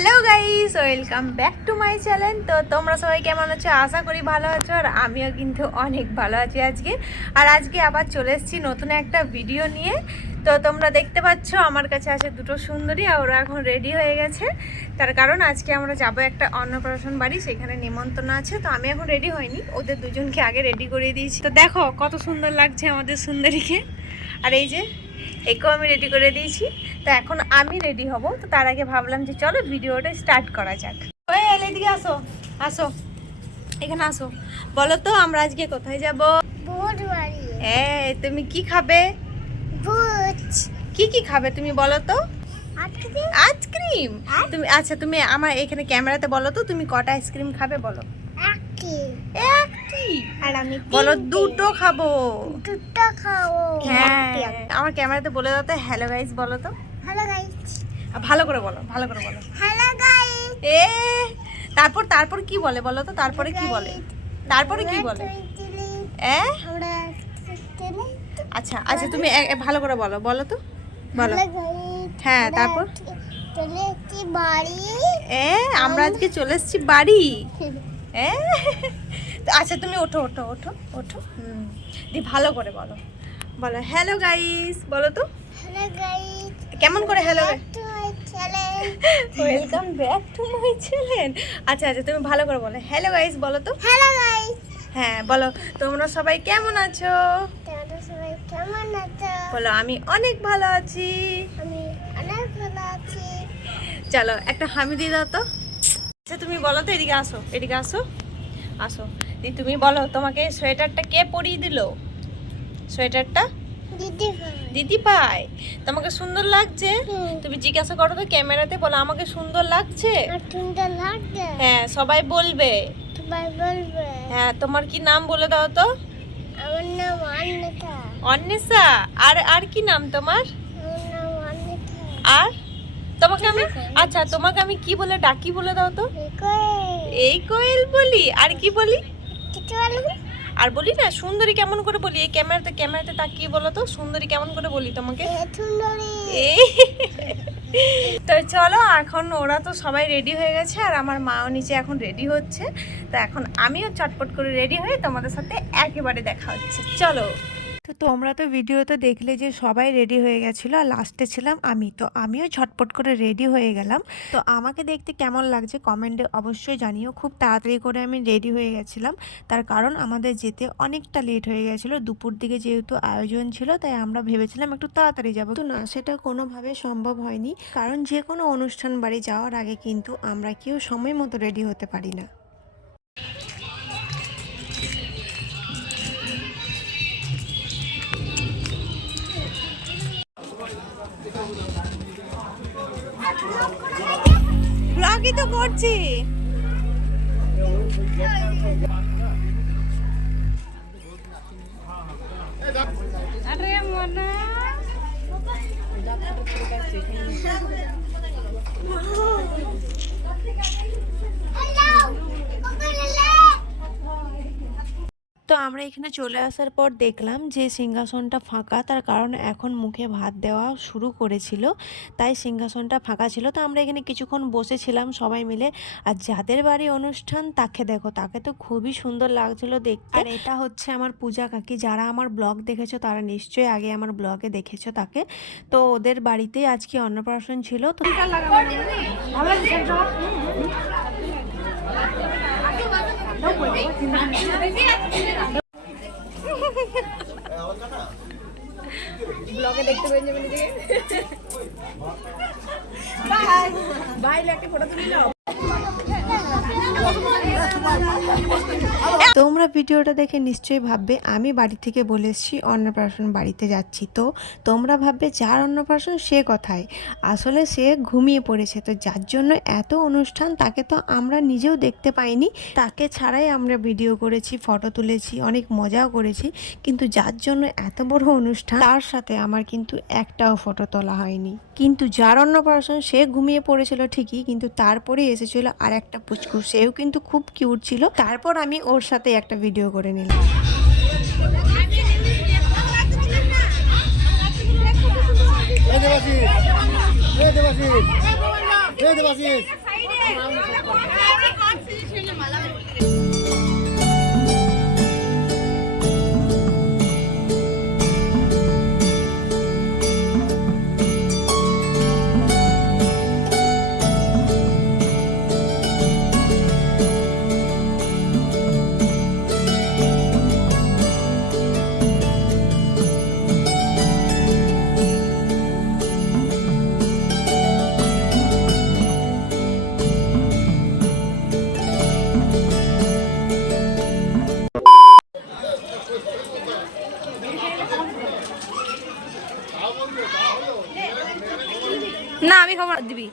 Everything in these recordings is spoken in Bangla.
Hello guys, welcome back to my channel. তো তোমরা সবাই কেমন আছো? আশা করি ভালো আছো, আর আমিও কিন্তু অনেক ভালো আছি আজকে। আর আজকে আবার চলে এসেছি নতুন একটা ভিডিও নিয়ে। তো তোমরা দেখতে পাচ্ছ আমার কাছে আছে দুটো সুন্দরী, আর ওরা এখন রেডি হয়ে গেছে। তার কারণ আজকে আমরা যাবো একটা অন্নপ্রাশন বাড়ি, সেখানে নিমন্ত্রণ আছে। তো আমি এখন রেডি হইনি, ওদের দুজনকে আগে রেডি করিয়ে দিয়েছি। তো দেখো কত সুন্দর লাগছে আমাদের সুন্দরীকে। আর এই যে একেও আমি রেডি করে দিয়েছি। তো এখন আমি রেডি হব, তো তার আগে ভাবলাম যে চলো ভিডিওটা স্টার্ট করা যাক। ওই এদিকে আসো, আসো এখানে আসো। বলো তো আমরা আজকে কোথায় যাব? ভূত বাড়ি। তুমি কি খাবে? ভূত। কি খাবে তুমি বলো তো? আইসক্রিম। আইসক্রিম? তুমি আচ্ছা, তুমি আমার এখানে ক্যামেরাতে বলো তো তুমি কটা আইসক্রিম খাবে বলো। একটি। আর আমি বলো দুটো খাবো। দুটো খাবো। হ্যাঁ, আমার ক্যামেরাতে বলে দাও তো হ্যালো গাইস বলো তো। Hello guys. ভালো করে বলো, ভালো করে বলো। Hello guys. তারপর কি বলে বলো তো? তারপরে কি বলে? তারপরে কি বলে? আমরা আচ্ছা আচ্ছা, তুমি ভালো করে বলো, বলো তো বলো। Hello guys. হ্যাঁ, তারপর চলে এসেছি বাড়ি। আমরা আজকে চলে এসেছি বাড়ি। আচ্ছা তুমি ওঠো ওঠো ওঠো ওঠো। দি ভালো করে বলো, বলো হ্যালো গাইস বলো তো। Hello guys. কেমন করে hello? Channel. Welcome back to my channel. আচ্ছা আচ্ছা, তুমি ভালো করে বলো হ্যালো গাইস বলো তো। Hello guys. হ্যাঁ বলো, তোমরা সবাই কেমন আছো? তোমরা সবাই কেমন আছো? বলো আমি অনেক ভালো আছি। আমি অনেক ভালো আছি। চলো একটা হামি দিয়ে দাও তো। আচ্ছা তুমি বলো তো, এদিকে আসো, এদিকে আসো, আসো। তুমি বলো তোমাকে সোয়েটারটা কে পরিয়ে দিল? সোয়েটারটা দিদি। দিদি ভাই। তোমাকে সুন্দর লাগছে? তুমি জিজ্ঞাসা করো তো ক্যামেরাতে, বলো আমাকে সুন্দর লাগছে? সুন্দর লাগছে। হ্যাঁ সবাই বলবে। সবাই বলবে। হ্যাঁ, তোমার কি নাম বলে দাও তো। আমার নাম অন্বিতা। অন্বেষা। আর কি নাম তোমার? আমার নাম অন্বিতা। আর তোমাকে আমি আচ্ছা তোমাকে আমি কি বলে ডাকি বলে দাও তো। এই কোয়েল বলি। আর কি বলি? আর বলি না সুন্দরী কেমন করে বলি? এই ক্যামেরাতে তাকিয়ে বলো তো সুন্দরী কেমন করে বলি তোমাকে। এই তো চলো, এখন ওরা তো সবাই রেডি হয়ে গেছে, আর আমার মাও নিচে এখন রেডি হচ্ছে। তো এখন আমিও চটপট করে রেডি হয়ে তোমাদের সাথে একেবারে দেখা হচ্ছে, চলো। তো তোমরা তো ভিডিওতে দেখলে যে সবাই রেডি হয়ে গেছিলো, আর লাস্টে ছিলাম আমি। তো আমিও ঝটপট করে রেডি হয়ে গেলাম। তো আমাকে দেখতে কেমন লাগছে কমেন্টে অবশ্যই জানিও। খুব তাড়াতাড়ি করে আমি রেডি হয়ে গেছিলাম, তার কারণ আমাদের যেতে অনেকটা লেট হয়ে গেছিলো। দুপুর দিকে যেহেতু আয়োজন ছিল, তাই আমরা ভেবেছিলাম একটু তাড়াতাড়ি যাবো, তো না, সেটা কোনোভাবে সম্ভব হয়নি। কারণ যে কোনো অনুষ্ঠান বাড়ি যাওয়ার আগে কিন্তু আমরা কেউ সময় মতো রেডি হতে পারি না। ব্লগই তো করছি। আরে মনা তো আমরা এখানে চলে আসার পর দেখলাম যে সিংহাসনটা ফাঁকা, তার কারণ এখন মুখে ভাত দেওয়া শুরু করেছিল, তাই সিংহাসনটা ফাঁকা ছিল। তো আমরা এখানে কিছুক্ষণ বসেছিলাম সবাই মিলে। আর যাদের বাড়ি অনুষ্ঠান তাকে দেখো, তাকে তো খুবই সুন্দর লাগছিল দেখতে। আর এটা হচ্ছে আমার পূজা কাকি। যারা আমার ব্লগ দেখেছো তারা নিশ্চয়ই আগে আমার ব্লগে দেখেছো তাকে। তো ওদের বাড়িতেই আজকে অন্নপ্রাশন ছিল। তো ব্লগে দেখতে পেয়ে যাবেন। বাইরে একটা ফটো তুলে নাও। তোমরা ভিডিওটা দেখে নিশ্চয়ই ভাববে আমি বাড়ি থেকে বলে এসেছি অন্নপ্রাশন বাড়িতে যাচ্ছি। তো তোমরা ভাববে যার অন্নপ্রাশন সে কোথায়? আসলে সে ঘুমিয়ে পড়েছে। তো যার জন্য এত অনুষ্ঠান তাকে তো আমরা নিজেও দেখতে পাইনি, তাকে ছাড়াই আমরা ভিডিও করেছি, ফটো তুলেছি, অনেক মজাও করেছি। কিন্তু যার জন্য এত বড় অনুষ্ঠান তার সাথে আমার কিন্তু একটাও ফটো তোলা হয়নি। কিন্তু যার অন্নপ্রাশন সে ঘুমিয়ে পড়েছিল ঠিকই, কিন্তু তারপরে এসেছিল আর একটা পুচকু, সেও কিন্তু খুব কিউট ছিল। তারপর আমি ওর সাথে একটা ভিডিও করে নিলাম। না আমি খবর দিবি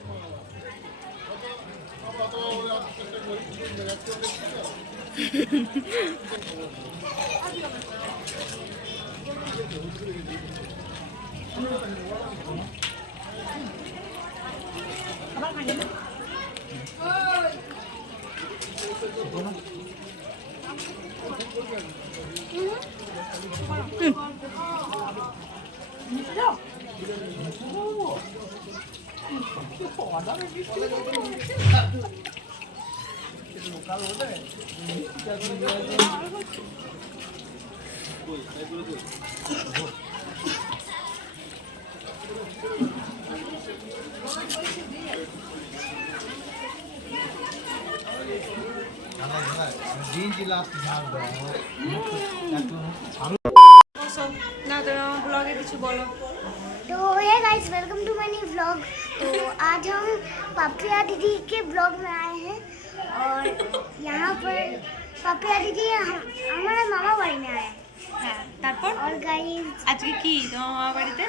না তুমি আমার ব্লগে কিছু বলো। तो hey guys welcome to my new vlog. तो आज हम पापिया दीदी के ब्लॉग में आए हैं और यहाँ पर पापिया दीदी हमारे मामा बाड़ी में आए हैं। হ্যাঁ তারপর और गाइस আজকে কি তোমার মামা বাড়িতে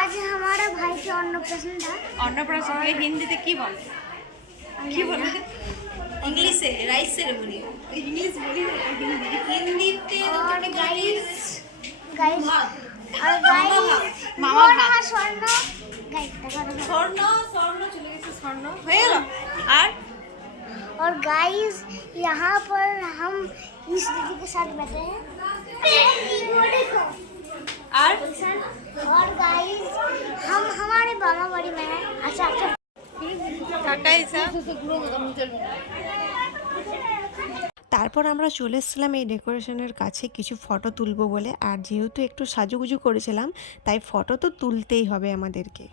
आज हमारा भाई के अन्नप्राशन था। অন্নপ্রাশনকে হিন্দিতে কি বলে? কি বলে? ইংলিশে রাইস সেরেমনি। ইংলিশ বলি না হিন্দি হিন্দিতে और गाइस गाइस और মামা गाइस ভাত। स्वर्ण गाइस স্বর্ণ স্বর্ণ চলে গেছে স্বর্ণ হয়ে গেল। আর और गाइस यहाँ पर हम इस दीदी के साथ बैठे हैं আর और गाइस हम हमारे मामा बाड़ी में हैं। अच्छा अच्छा টাটা ইসা। তারপর আমরা চলে এসেছিলাম এই ডেকোরেশনের কাছে কিছু ফটো তুলবো বলে। আর যেহেতু একটু সাজুগুজু করেছিলাম তাই ফটো তো তুলতেই হবে আমাদেরকে।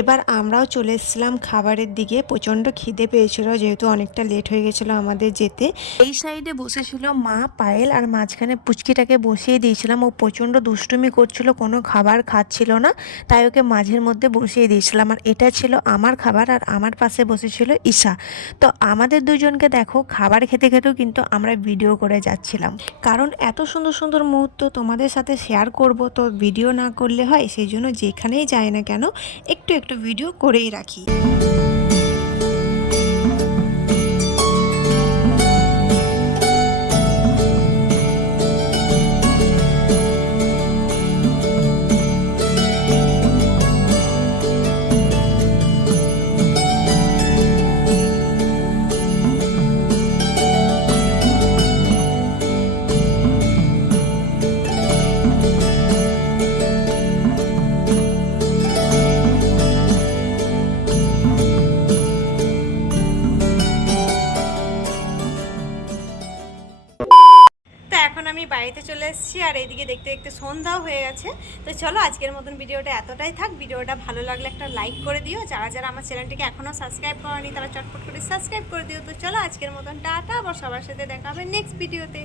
এবার আমরাও চলে এসেছিলাম খাবারের দিকে। প্রচণ্ড খিদে পেয়েছিল যেহেতু অনেকটা লেট হয়ে গেছিলো আমাদের যেতে। এই সাইডে বসেছিল মা, পায়েল আর মাঝখানে পুচকিটাকে বসিয়ে দিয়েছিলাম। ও প্রচণ্ড দুষ্টুমি করছিল, কোনো খাবার খাচ্ছিল না, তাই ওকে মাঝের মধ্যে বসিয়ে দিয়েছিলাম। আর এটা ছিল আমার খাবার আর আমার পাশে বসেছিল ঈশা। তো আমাদের দুজনকে দেখো খাবার খেতে খেতেও কিন্তু আমরা ভিডিও করে যাচ্ছিলাম, কারণ এত সুন্দর সুন্দর মুহূর্ত তোমাদের সাথে শেয়ার করব, তো ভিডিও না করলে হয়। সেই জন্য যেখানেই যাই না কেন একটু একটু ভিডিও করেই রাখি। আমি বাড়িতে চলে এসেছি আর এইদিকে দেখতে দেখতে সন্ধ্যাও হয়ে গেছে। তো চলো আজকের মতন ভিডিওটা এতটাই থাক। ভিডিওটা ভালো লাগলে একটা লাইক করে দিও, যারা যারা আমার চ্যানেলটিকে এখনও সাবস্ক্রাইব করেনি তারা চটপট করে সাবস্ক্রাইব করে দিও। তো চলো আজকের মতন টাটা, আবার সবার সাথে দেখা হবে নেক্সট ভিডিওতে।